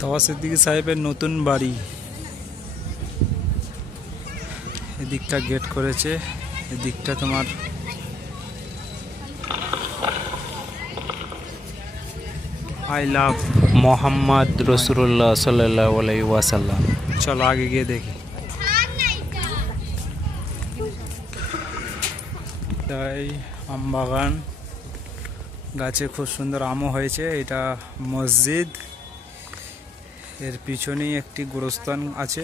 তওয়া সিদ্দিকী সাহেবের নতুন বাড়ি। এদিকটা গেট করেছে, এদিকটা তোমার আই লাভ মোহাম্মদ রসুল্লাহ সাল্লাল্লাহু আলাইহি ওয়াসাল্লাম। চলো আগে গিয়ে দেখি। তাই আম বাগান, গাছে খুব সুন্দর আমও হয়েছে। এটা মসজিদ, এর পিছনেই একটি গোরস্থান আছে।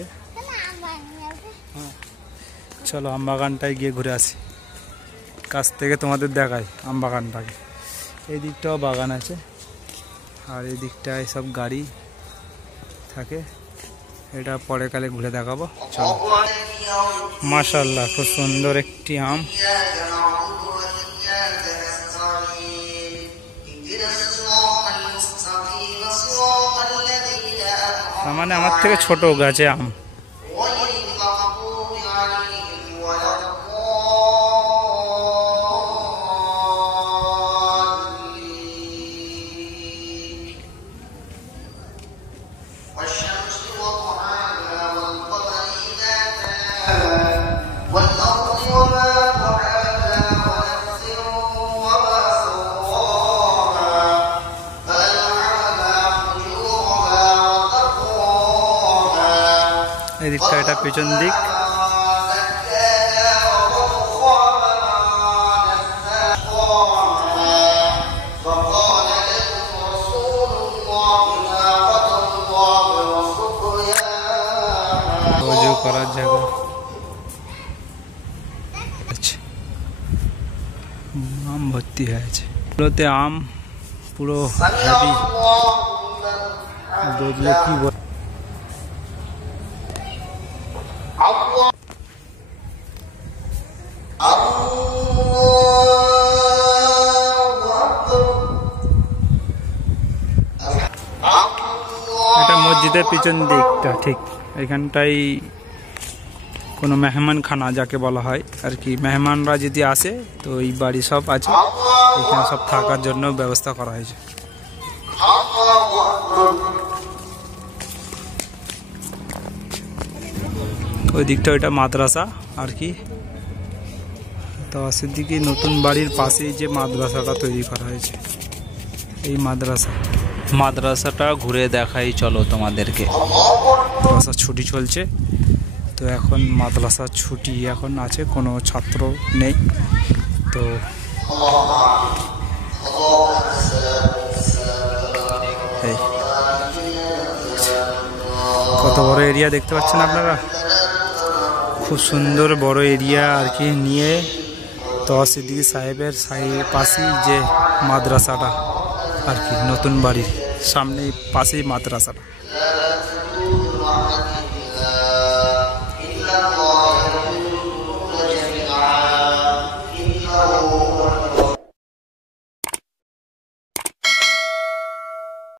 চলো আম বাগানটায় গিয়ে ঘুরে আসি, কাছ থেকে তোমাদের দেখাই আম বাগানটাকে। এই দিকটাও বাগান আছে, আর এই দিকটায় সব গাড়ি থাকে। এটা পরে কালে ঘুরে দেখাবো। চলো। মাশাআল্লাহ, খুব সুন্দর একটি আম। মানে আমার থেকে ছোট গাছে আম। এদিকটা এটা পিছন দিক। ওযু করার জায়গা। আম ভর্তি হয়েছে, পুরোতে আম, পুরো হ্যাপি। দেখলে কি বল। এটা মসজিদের পিছন দিকটা, ঠিক এখানটাই কোনো মেহমান খানা যাকে বলা হয় আর কি। মেহমানরা যদি আসে তো এই বাড়ি সব আছে, এখানে সব থাকার জন্য ব্যবস্থা করা হয়েছে। ওই দিকটা ওইটা মাদ্রাসা আর কি। তওয়া সিদ্দিকী নতুন বাড়ির পাশেই যে মাদ্রাসাটা তৈরি করা হয়েছে, এই মাদ্রাসাটা ঘুরে দেখাই চলো তোমাদেরকে। মাদ্রাসা ছুটি চলছে তো এখন মাদ্রাসা ছুটি এখন আছে, কোনো ছাত্র নেই তো। কত বড় এরিয়া দেখতে পাচ্ছেন আপনারা, খুব সুন্দর বড় এরিয়া আর কি নিয়ে। তওয়া সিদ্দিকী সাহেবের পাশেই যে মাদ্রাসাটা আর কি, নতুন বাড়ির সামনে পাশেই মাদ্রাসাটা।